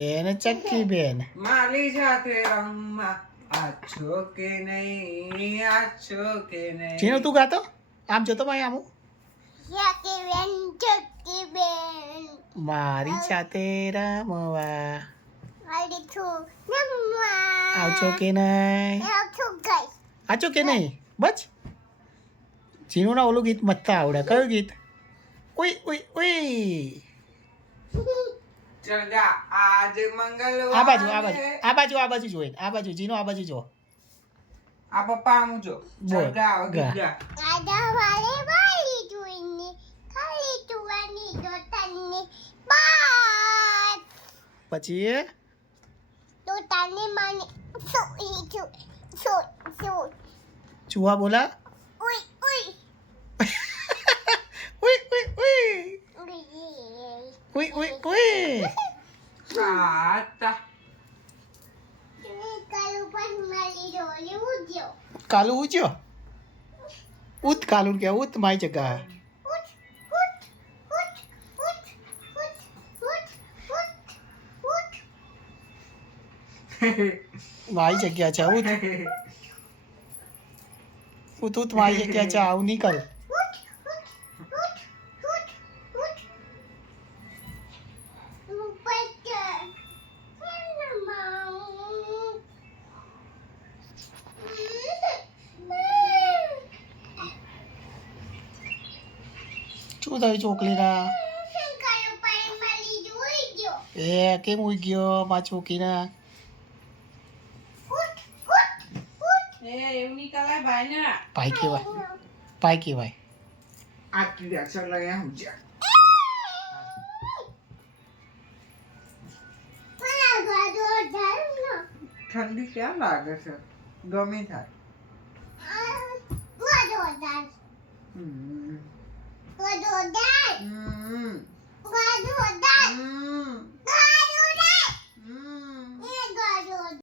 એને ચક્કી બેન મારી સાથે રમવા આછો કે નહીં આછો કે નહીં જીનું તું ગાતો આમ જોતો ભાઈ આમ ચક્કી બેન મારી સાથે રમવા આડી છું નમવા આવજો કે નહીં છું ગઈ આચો કે નહીં બસ જીનું ના ઓલું ગીત મસ્ત આવડે કયું ગીત ઉઈ ઉઈ ઉઈ ચલ ગા આજ મંગળવાર આ બાજુ આ બાજુ આ બાજુ આ બાજુ જોઈને આ બાજુ જીનો આ બાજુ જો આ પપ્પા હું જો બોલ, ચલ ગા ગા. ગા આડા વાલે વાલી જોઈને ખાલી તુવાની દોતાની બાત પછી દોતાની માને સોઈ સો ચૂહા બોલા ઉઈ ઉઈ ઉઈ ઉઈ ઉઈ ઉઈ ઉઈ ઉઈ ઉઈ સાતા તમે કાલુ પણ મારી રોલી ઉડ્યો કાલુ ઉજ્યો ઉત કાલુ કે ઉત માય જગા ઉઠ ઉઠ ઉઠ ઉઠ ઉઠ ઉઠ ઉઠ ઉઠ મારી જગ્યા છે ઉત ઉત ઉત મારી જગ્યા છે આવું નીકળ શું થયું છોકરીના એ કેમ ઉઈ ગયો મા છોકરીના એ એવું નહીં કરાય ભાઈ ના ભાઈ કહેવાય ભાઈ કહેવાય આ કીડા ચલ લઈ આવું જા ઠંડી ક્યાં લાગે છે ગમે થાય હમ. હમ.